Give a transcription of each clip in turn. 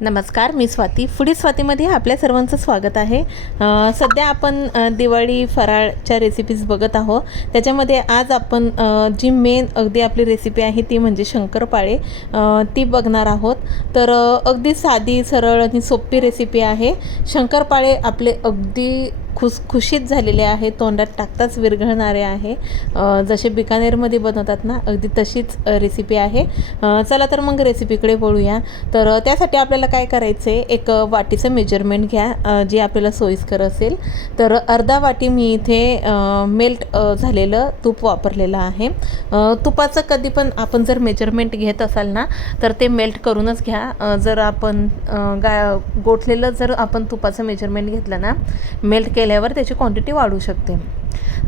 नमस्कार मी स्वाती. फुडी स्वातीमध्ये आपल्या सर्वांचं स्वागत आहे. सध्या आपण दिवाळी फराळच्या रेसिपीज बघत आहोत. त्याच्यामध्ये आज आपण जी मेन अगदी आपली रेसिपी आहे ती म्हणजे शंकरपाळे ती बघणार आहोत. तर अगदी साधी सरळ आणि सोपी रेसिपी आहे. शंकरपाळे आपले अगदी खुसखुशीत झालेले आहे तोंडात टाकताच विरघळणारे आहे. जसे बिकानेरमध्ये बनवतात ना अगदी तशीच रेसिपी आहे. चला तर मग रेसिपीकडे बोलूया तर त्यासाठी आपल्याला काय करायचं आहे एक वाटीचं मेजरमेंट घ्या जे आपल्याला सोयीस्कर असेल. तर अर्धा वाटी मी इथे मेल्ट झालेलं तूप वापरलेलं आहे. तुपाचं कधी पण आपण जर मेजरमेंट घेत असाल ना तर ते मेल्ट करूनच घ्या. जर आपण गा गोठलेलं जर आपण तुपाचं मेजरमेंट घेतलं ना मेल्ट केल्यावर त्याची क्वांटिटी वाढू शकते.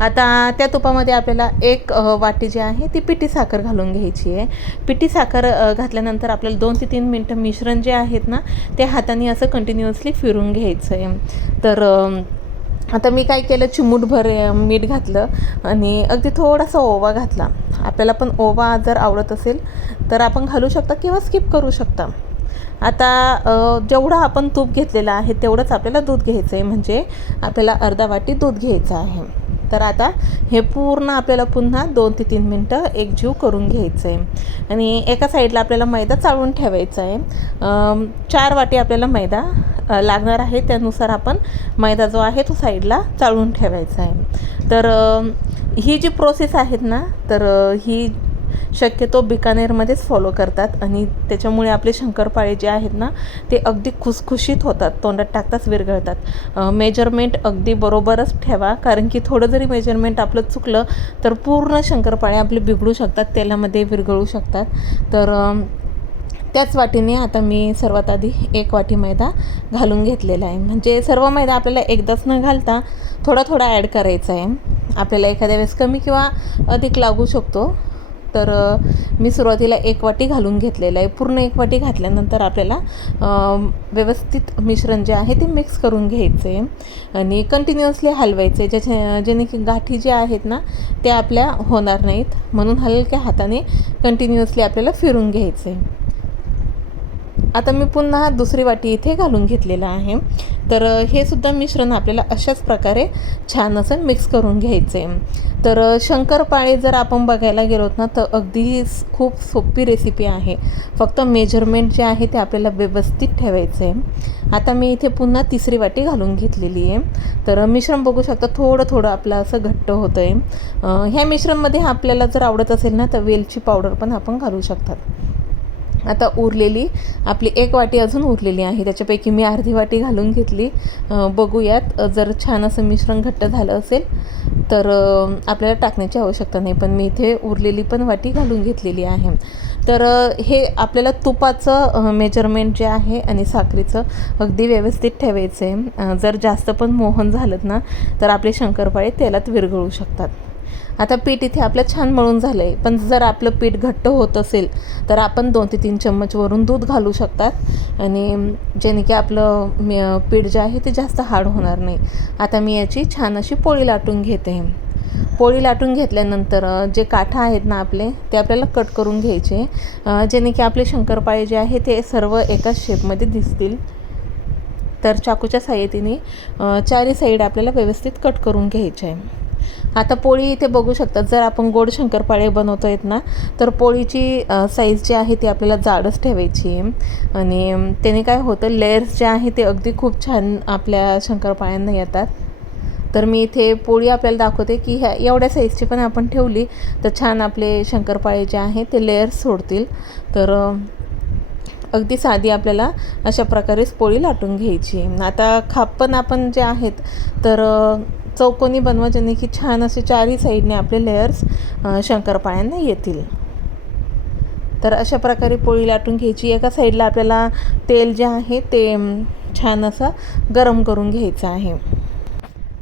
आता त्या तुपामध्ये आपल्याला एक वाटी जी आहे ती पिठी साखर घालून घ्यायची आहे. पिठी साखर घातल्यानंतर आपल्याला दोन ते तीन मिनटं मिश्रण जे आहेत ना ते हाताने असं कंटिन्युअसली फिरून घ्यायचं आहे. तर आता मी काय केलं चिमूटभर मीठ घातलं आणि अगदी थोडासा ओवा घातला. आपल्याला पण ओवा जर आवडत असेल तर आपण घालू शकता किंवा स्किप करू शकता. आता जेवढं आपण तूप घेतलेलं आहे तेवढंच आपल्याला दूध घ्यायचं आहे. म्हणजे आपल्याला अर्धा वाटी दूध घ्यायचं आहे. तर आता हे पूर्ण आपल्याला पुन्हा दोन ते तीन मिनटं एकजीव करून घ्यायचं आहे. आणि एका साईडला आपल्याला मैदा चाळून ठेवायचा आहे. चार वाटी आपल्याला मैदा लागणार आहे. त्यानुसार आपण मैदा जो आहे तो साईडला चाळून ठेवायचा आहे. तर ही जी प्रोसेस आहेत ना तर ही शक्यतो बिकानेरमध्येच फॉलो करतात. आणि त्याच्यामुळे आपले शंकरपाळे जे आहेत ना ते अगदी खुसखुशीत होतात. तोंडात टाकताच विरघळतात. मेजरमेंट अगदी बरोबरच ठेवा. कारण की थोडं जरी मेजरमेंट आपलं चुकलं तर पूर्ण शंकरपाळे आपले बिघडू शकतात. तेलामध्ये विरघळू शकतात. तर त्याच वाटीने आता मी सर्वात आधी एक वाटी मैदा घालून घेतलेला आहे. म्हणजे सर्व मैदा आपल्याला एकदाच न घालता थोडा थोडा ॲड करायचा आहे. आपल्याला एखाद्या वेळेस कमी किंवा अधिक लागू शकतो. तर मी सुरुवातीला एक वाटी घालून घेतलेलं आहे. पूर्ण एक वाटी घातल्यानंतर आपल्याला व्यवस्थित मिश्रण जे आहे ते मिक्स करून घ्यायचं आहे आणि कंटिन्युअसली हलवायचे ज्याच्या जेणे की गाठी ज्या आहेत ना त्या आपल्या होणार नाहीत. म्हणून हलक्या हाताने कंटिन्युअसली आपल्याला फिरून घ्यायचं आहे आता मी पुन्हा दुसरी वाटी इथे घालून घेतलेला आहे. तर हे सुद्धा मिश्रण आपल्याला अशाच प्रकारे छान असं मिक्स करून घ्यायचं. आहे तर शंकरपाळे जर आपण बघायला गेलोत ना तर अगदी खूप सोपी रेसिपी आहे. फक्त मेजरमेंट जे आहे ते आपल्याला व्यवस्थित ठेवायचं. आहे आता मी इथे पुन्हा तिसरी वाटी घालून घेतलेली आहे. तर मिश्रण बघू शकता थोडं थोडं आपलं असं घट्ट होतं आहे ह्या मिश्रणमध्ये आपल्याला जर आवडत असेल ना तर वेलची पावडर पण आपण घालू शकतात. आता उरलेली आपली एक वाटी अजून उरलेली आहे. त्याच्यापैकी मी अर्धी वाटी घालून घेतली. बघूयात जर छान असं मिश्रण घट्ट झालं असेल तर आपल्याला टाकण्याची आवश्यकता नाही. पण मी इथे उरलेली पण वाटी घालून घेतलेली आहे. तर हे आपल्याला तुपाचं मेजरमेंट जे आहे आणि साखरेचं अगदी व्यवस्थित ठेवायचं आहे जर जास्त पण मोहन झालं ना तर आपले शंकरपाळे तेलात विरघळू शकतात. आता पीठ इथे आपलं छान मळून झालं आहे पण जर आपलं पीठ घट्ट होत असेल तर आपण दोन ते तीन चम्मच वरून दूध घालू शकतात. आणि जेणे की आपलं मी- पीठ जे आहे ते जास्त हार्ड होणार नाही. आता मी याची छान अशी पोळी लाटून घेते. पोळी लाटून घेतल्यानंतर जे काठा आहेत ना आपले ते आपल्याला कट करून घ्यायचे. जेणे की आपले शंकरपाळे जे आहे ते सर्व एकाच शेपमध्ये दिसतील. तर चाकूच्या साहाय्यतीने चारी साईड आपल्याला व्यवस्थित कट करून घ्यायचे. आहे आता पोळी इथे बघू शकतात. जर आपण गोड शंकरपाळे बनवतो आहेत ना तर पोळीची साईज जी आहे ती आपल्याला जाडच ठेवायची आहे. आणि त्याने काय होतं लेयर्स जे आहे ते अगदी खूप छान आपल्या शंकरपाळ्यांना येतात. तर मी इथे पोळी आपल्याला दाखवते की ह्या एवढ्या साईजची पण आपण ठेवली तर छान आपले शंकरपाळे जे आहे ते लेयर्स सोडतील. तर अगदी साधी आपल्याला अशा प्रकारेच पोळी लाटून घ्यायची. आता खाप पण आपण जे आहेत तर चौकोनी बनवा जेणे की छान असे चारही साईडने आपले लेयर्स शंकरपाळ्यांना येतील. तर अशा प्रकारे पोळी लाटून घ्यायची. एका साईडला आपल्याला तेल जे आहे ते छान असं गरम करून घ्यायचं आहे.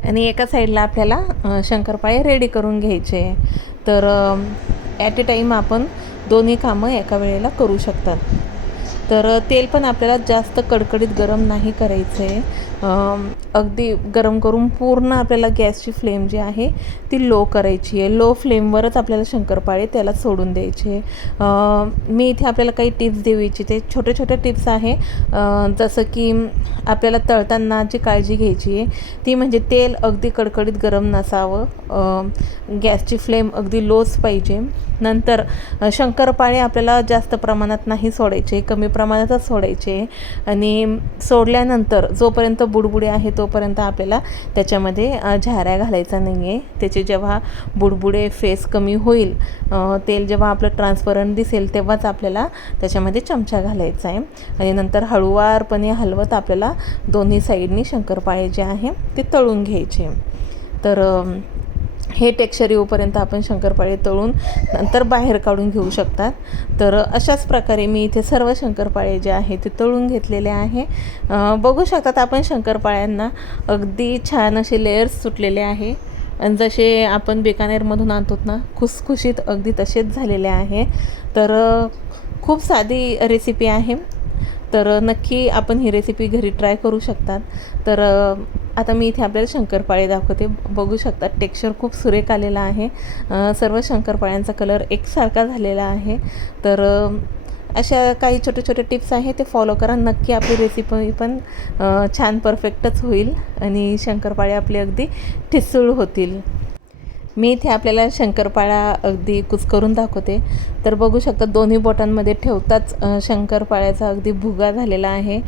आणि एका साईडला आपल्याला शंकरपाळे रेडी करून घ्यायचे. तर ॲट ए टाईम आपण दोन्ही कामं एका वेळेला करू शकतात. तर तेल पण आपल्याला जास्त कडकडीत गरम नाही करायचं आहे अगदी गरम करून पूर्ण आपल्याला गॅसची फ्लेम जी आहे ती लो करायची आहे. लो फ्लेमवरच आपल्याला शंकरपाळे त्याला सोडून द्यायचे. मी इथे आपल्याला काही टिप्स देऊ इच्छिते. छोटे छोटे टिप्स आहे. जसं की आपल्याला तळताना जी काळजी घ्यायची आहे ती म्हणजे तेल अगदी कडकडीत गरम नसावं. गॅसची फ्लेम अगदी लोच पाहिजे. नंतर शंकरपाळे आपल्याला जास्त प्रमाणात नाही सोडायचे कमी प्रमाणातच सोडायचे. आणि सोडल्यानंतर जोपर्यंत बुडबुडे आहे तोपर्यंत आपल्याला त्याच्यामध्ये झाऱ्या घालायचा नाही आहे त्याचे जेव्हा बुडबुडे फेस कमी होईल तेल जेव्हा आपलं ट्रान्सपरंट दिसेल तेव्हाच आपल्याला त्याच्यामध्ये चमचा घालायचा आहे आणि नंतर हळुवारपणे हलवत आपल्याला दोन्ही साईडनी शंकरपाळे जे आहे ते तळून घ्यायचे. तर हे टेक्स्चर येऊपर्यंत आपण शंकरपाळे तळून नंतर बाहेर काढून घेऊ शकतात. तर अशाच प्रकारे मी इथे सर्व शंकरपाळे जे आहे ते तळून घेतलेले आहे. बघू शकतात आपण शंकरपाळ्यांना अगदी छान असे लेयर्स सुटलेले आहे. आणि जसे आपण बिकानेरमधून आणतो ना खुसखुशीत अगदी तसेच झालेले आहे. तर खूप साधी रेसिपी आहे. तर नक्की आपण ही रेसिपी घरी ट्राय करू शकतात. तर आता मी इथे आपल्याला शंकरपाळे दाखवते. बघू शकतात टेक्स्चर खूप सुरेख आलेला आहे. सर्व शंकरपाळ्यांचा कलर एकसारखा झालेला आहे. तर अशा काही छोटे छोटे टिप्स आहे ते फॉलो करा. नक्की आपली रेसिपी पण छान परफेक्टच होईल आणि शंकरपाळे आपले अगदी ठिसूळ होतील. मी इथे आपल्याला शंकरपाळा अगदी कुस्करून दाखवते. तर बघू शकता दोन्ही बोटांमध्ये ठेवताच शंकरपाळ्याचा अगदी भुगा झालेला आहे.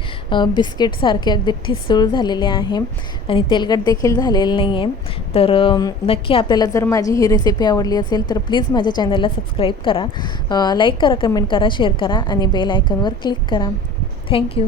बिस्किटसारखे अगदी ठिसूळ झालेले आहे आणि तेलकट देखील झालेलं नाही आहे तर नक्की आपल्याला जर माझी ही रेसिपी आवडली असेल तर प्लीज माझ्या चॅनलला सबस्क्राईब करा. लाईक करा कमेंट करा शेअर करा आणि बेल आयकनवर क्लिक करा. Thank you